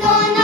Don't